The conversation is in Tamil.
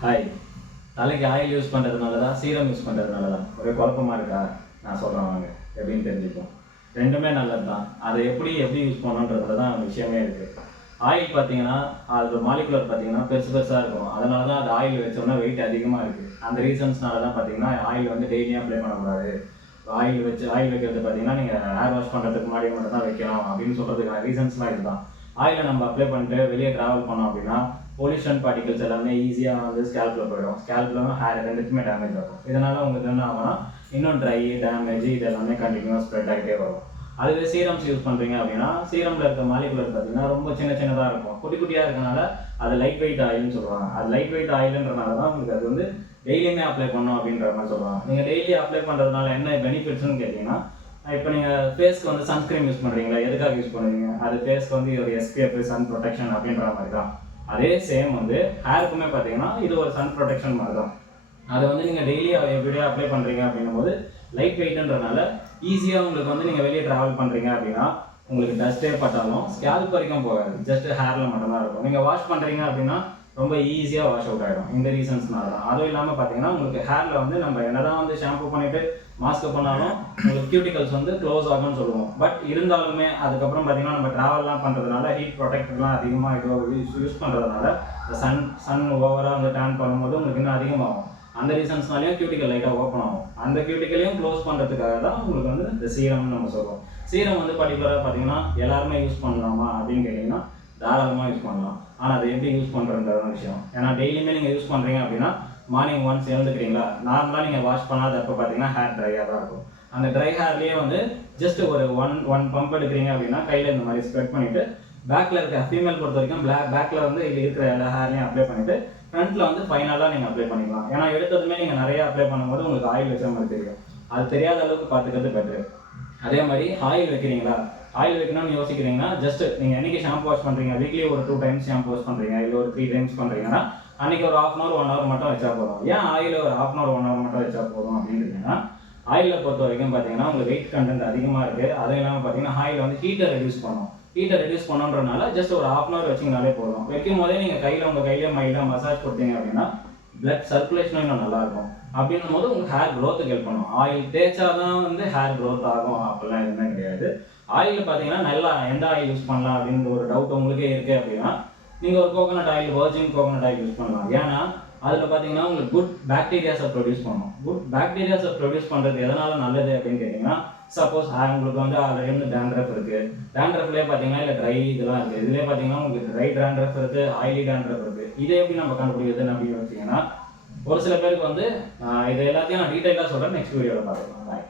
ஹாய் தலைக்கு ஆயில் யூஸ் பண்ணுறதுனால தான் சீரம் யூஸ் பண்ணுறதுனால தான் ஒரே குழப்பமாக இருக்கா? நான் சொல்கிறேன் வாங்க. எப்படின்னு தெரிஞ்சுப்போம். ரெண்டுமே நல்லது தான் அதை எப்படி எப்படி யூஸ் பண்ணணுன்றதுல தான் விஷயமே இருக்குது ஆயில் பார்த்தீங்கன்னா அது மாலிகுலர் பார்த்தீங்கன்னா பெருசு பெருசாக இருக்கும். அதனால தான் அது ஆயில் வச்சோம்னா வெயிட் அதிகமாக இருக்குது அந்த ரீசன்ஸ்னால தான் பார்த்தீங்கன்னா ஆயில் வந்து டெய்லியும் அப்ளை பண்ணக்கூடாது. ஆயில் வச்சு ஆயில் வைக்கிறது பார்த்தீங்கன்னா நீங்கள் ஹேர் வாஷ் பண்ணுறதுக்கு முன்னாடி மட்டும் தான் வைக்கலாம் அப்படின்னு சொல்கிறதுக்கான ரீசன்ஸ்லாம் இதுதான். ஆயிலை நம்ம அப்ளை பண்ணிட்டு வெளியே ட்ராவல் பண்ணோம் அப்படின்னா பொல்யூஷன் பார்ட்டிகல்ஸ் எல்லாமே ஈஸியாக வந்து ஸ்கேல்பில் போயிடும். ஸ்கேல்பில் ஹேர் ரெண்டுக்குமே டேமேஜ் ஆகும். இதனால் உங்களுக்கு என்ன ஆகும்னா இன்னும் ட்ரை டேமேஜ் இது எல்லாமே கண்டினியூவாக ஸ்ப்ரெட் ஆகிட்டே வரும். அதுவே சீரம்ஸ் யூஸ் பண்ணுறீங்க அப்படின்னா சீரமில் இருக்க மாலிகுலர் பார்த்தீங்கன்னா ரொம்ப சின்ன சின்னதாக இருக்கும். குட்டி குட்டியாக இருக்கனால அது லைட் வெயிட் ஆயில்னு சொல்லுவாங்க. அது லைட் வெயிட் ஆயில்ன்றனால தான் உங்களுக்கு அது வந்து டெய்லியுமே அப்ளை பண்ணும் அப்படின்ற மாதிரி சொல்லுவாங்க. நீங்கள் டெய்லி அப்ளை பண்ணுறதுனால என்ன பெனிஃபிட்ஸ்னு கேட்டிங்கன்னா இப்போ நீங்கள் ஃபேஸ்க்கு வந்து சன்ஸ்கிரீன் யூஸ் பண்ணுறீங்களா எதுக்காக யூஸ் பண்ணுறீங்க அது ஃபேஸ்க்கு வந்து ஒரு எஸ்பிஎஃப் சன் ப்ரொடெக்ஷன் அப்படின்ற மாதிரி தான். அதே சேம் வந்து ஹேருக்குமே பார்த்தீங்கன்னா இது ஒரு சன் ப்ரொடெக்ஷன் மாதிரி தான் அதை வந்து நீங்கள் டெய்லி எவ்ரிடே அப்ளை பண்ணுறீங்க அப்படின்னும் போது லைட் வெயிட்ன்றனால ஈஸியாக உங்களுக்கு வந்து நீங்கள் வெளியே ட்ராவல் பண்ணுறீங்க அப்படின்னா உங்களுக்கு டஸ்ட்டே பட்டாலும் ஸ்கேல்ப் வரைக்கும் போகாது. ஜஸ்ட் ஹேரில் மட்டும்தான் இருக்கும். நீங்கள் வாஷ் பண்ணுறீங்க அப்படின்னா ரொம்ப ஈஸியாக வாஷ் அவுட் ஆகிடும் இந்த ரீசன்ஸ்னால தான். அதுவும் இல்லாமல் பார்த்தீங்கன்னா உங்களுக்கு ஹேரில் வந்து நம்ம என்னதான் வந்து ஷாம்பு பண்ணிட்டு மாஸ்க் பண்ணாலும் உங்களுக்கு கியூட்டிகல்ஸ் வந்து க்ளோஸ் ஆகும்னு சொல்லுவோம். பட் இருந்தாலுமே அதுக்கப்புறம் பார்த்தீங்கன்னா நம்ம ட்ராவல்லாம் பண்ணுறதுனால ஹீட் ப்ரொடெக்டர்லாம் அதிகமாக இது யூஸ் யூஸ் பண்ணுறதுனால சன் சன் ஓவராக வந்து டேன் பண்ணும்போது உங்களுக்கு இன்னும் அதிகமாகும். அந்த ரீசன்ஸ்னாலையும் கியூட்டிக்கல் லைட்டாக ஓப்பன் ஆகும். அந்த கியூட்டிக்கலையும் க்ளோஸ் பண்ணுறதுக்காக தான் உங்களுக்கு வந்து இந்த சீரம்னு நம்ம சொல்லுவோம் சீரம் வந்து பர்டிகுலராக பார்த்தீங்கன்னா எல்லாருமே யூஸ் பண்ணலாமா அப்படின்னு கேட்டிங்கன்னா தாராளமாக யூஸ் பண்ணலாம். ஆனால் அதை எப்படி யூஸ் பண்ணுறதுன்ற விஷயம். ஏன்னா டெய்லியுமே நீங்கள் யூஸ் பண்ணுறீங்க அப்படின்னா மார்னிங் ஒன்ஸ் எழுந்துக்கிறீங்களா? நார்மலாக நீங்கள் வாஷ் பண்ணாத அப்போ பார்த்தீங்கன்னா ஹேர் ட்ரையாக தான் இருக்கும். அந்த ட்ரை ஹேர்லேயே வந்து ஜஸ்ட் ஒரு ஒன் ஒன் பம்ப் எடுக்கிறீங்க அப்படின்னா கையில் இந்த மாதிரி ஸ்ப்ரெட் பண்ணிவிட்டு பேக்கில் இருக்க ஃபீமேல் பொறுத்த வரைக்கும் பிளாக் பேக்கில் வந்து இது இருக்கிற எல்லா ஹேர்லையும் அப்ளை பண்ணிவிட்டு ஃப்ரண்ட்டில் வந்து ஃபைனலாக நீங்கள் அப்ளை பண்ணிக்கலாம். ஏன்னா எடுத்ததுமே நீங்கள் நிறைய அப்ளை பண்ணும்போது உங்களுக்கு ஆயில் வச்ச மாதிரி தெரியும். அது தெரியாத அளவுக்கு பார்த்துக்கிறது பெட்ரு அதே மாதிரி ஆயில் வைக்கிறீங்களா? ஆயில் வைக்கணும்னு யோசிக்கிறீங்கன்னா ஜஸ்ட் நீங்கள் என்னைக்கு ஷாம்பு வாஷ் பண்ணுறீங்க வீக்லி ஒரு டூ டைம்ஸ் ஷாம்பு வாஷ் பண்ணுறீங்க இல்லை ஒரு த்ரீ டைம்ஸ் பண்ணுறீங்கன்னா அன்னைக்கு ஒரு half an hour one hour மட்டும் வச்சா போதும். ஏன் ஆயில் ஒரு half an hour one hour மட்டும் வச்சா போதும் அப்படின்றீங்கன்னா ஆயிலை பொறுத்த வரைக்கும் பார்த்தீங்கன்னா உங்களுக்கு வெயிட் கண்டென்ட் அதிகமாக இருக்குது அதுவும் இல்லாமல் பார்த்தீங்கன்னா ஆயில் வந்து ஹீட்டை ரெடியூஸ் பண்ணும். ஹீட்டை ரெடியூஸ் பண்ணுன்றனால ஜஸ்ட் ஒரு ஹாஃப் அன் ஹவர் வச்சிங்கனாலே போதும். வைக்கும் போதே நீங்கள் கையில் உங்கள் கையிலே மைலாக மசாஜ் கொடுத்தீங்க அப்படின்னா பிளட் சர்க்குலேஷனும் இன்னும் நல்லாயிருக்கும் அப்படின்னும் போது உங்கள் ஹேர் க்ரோத்துக்கு ஹெல்ப் பண்ணும். ஆயில் தேய்ச்சா தான் வந்து ஹேர் க்ரோத் ஆகும். அப்படிலாம் எதுவுமே கிடையாது. ஆயில் பார்த்தீங்கன்னா நல்லா எந்த ஆயில் யூஸ் பண்ணலாம் அப்படின்ற ஒரு டவுட் உங்களுக்கே இருக்கு அப்படின்னா நீங்கள் ஒரு coconut oil virgin coconut oil use பண்ணலாம். ஏன்னா அதில் பார்த்தீங்கன்னா உங்களுக்கு குட் பாக்டீரியாஸை ப்ரொடியூஸ் பண்ணும் குட் பாக்டீரியாஸை ப்ரொடியூஸ் பண்ணுறது எதனால் நல்லது அப்படின்னு கேட்டிங்கன்னா சப்போஸ் உங்களுக்கு வந்து ஆல்ரெடி வந்து டேண்ட்ரஃப் இருக்குது டேண்ட்ரஃப்லேயே பார்த்தீங்கன்னா இல்லை ட்ரை இதெல்லாம் இருக்குது இதுலேயே பார்த்தீங்கன்னா உங்களுக்கு ட்ரை டேண்ட்ரஃப் இருக்குது ஆயிலி டேண்ட்ரஃப் இருக்குது இதை எப்படி நம்ம கண்டுபிடிக்கிறதுன்னு அப்படின்னு பார்த்தீங்கன்னா ஒரு சில பேருக்கு வந்து இதை இது எல்லாத்தையும் நான் டீட்டெயிலாக சொல்கிறேன் நெக்ஸ்ட் வீடியோவில் பார்க்கலாம். பாய்